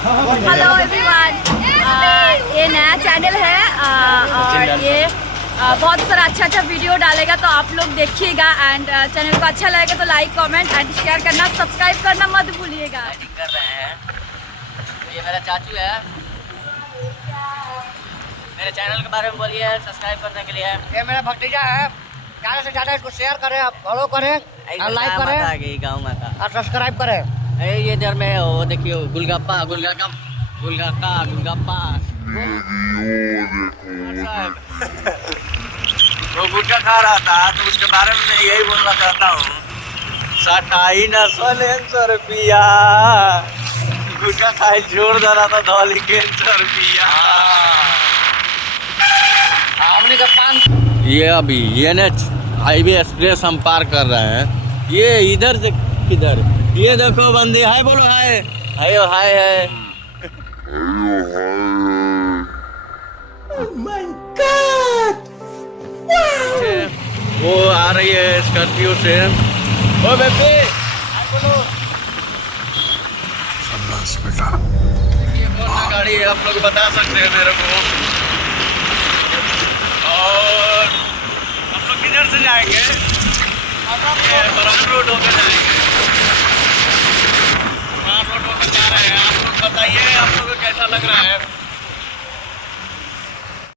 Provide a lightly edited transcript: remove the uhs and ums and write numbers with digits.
Hello everyone, ये नया channel है और ये बहुत सारा अच्छा वीडियो डालेगा, तो आप लोग देखिएगा। एंड चैनल को अच्छा लगेगा तो लाइक कमेंट एंड शेयर करना, सब्सक्राइब करना मत भूलिएगा। कर रहे हैं, ये मेरा चाचू है। मेरे चैनल के बारे में बोलिए सब्सक्राइब करने के लिए। ये मेरा भतीजा है, ज़्यादा से ज़्यादा इसको शेयर करें, आप फॉलो करें और लाइक करें गाँव माता और सब्सक्राइब करें। ये इधर में वो देखियो गुलगप्पा गुलगप्पा गुलगप्पा गुलगप्पा वो गुटखा खा रहा था, तो उसके बारे में मैं यही बोलना चाहता हूँ। 100 रुपया गुटखा खाए जोड़ दे रहा था, धौली के 100 रुपया। हमने का 5 ये अभी NH हाईवे एक्सप्रेस हम पार कर रहे हैं। ये इधर से किधर, ये देखो बंदे, हाय बोलो, हाय हाय हाय है। वो आ रही है स्कॉर्पियो से। ओ बेबी हाय बोलो। शाबाश बेटा। ये कौन सा गाड़ी है आप लोग बता सकते हैं मेरे को? और हम लोग किधर से जाएंगे? ये बरान रोड होकर जाएंगे। बरान रोड होकर जा रहे हैं। आप लोग बताइए, आप लोगों को कैसा लग रहा है?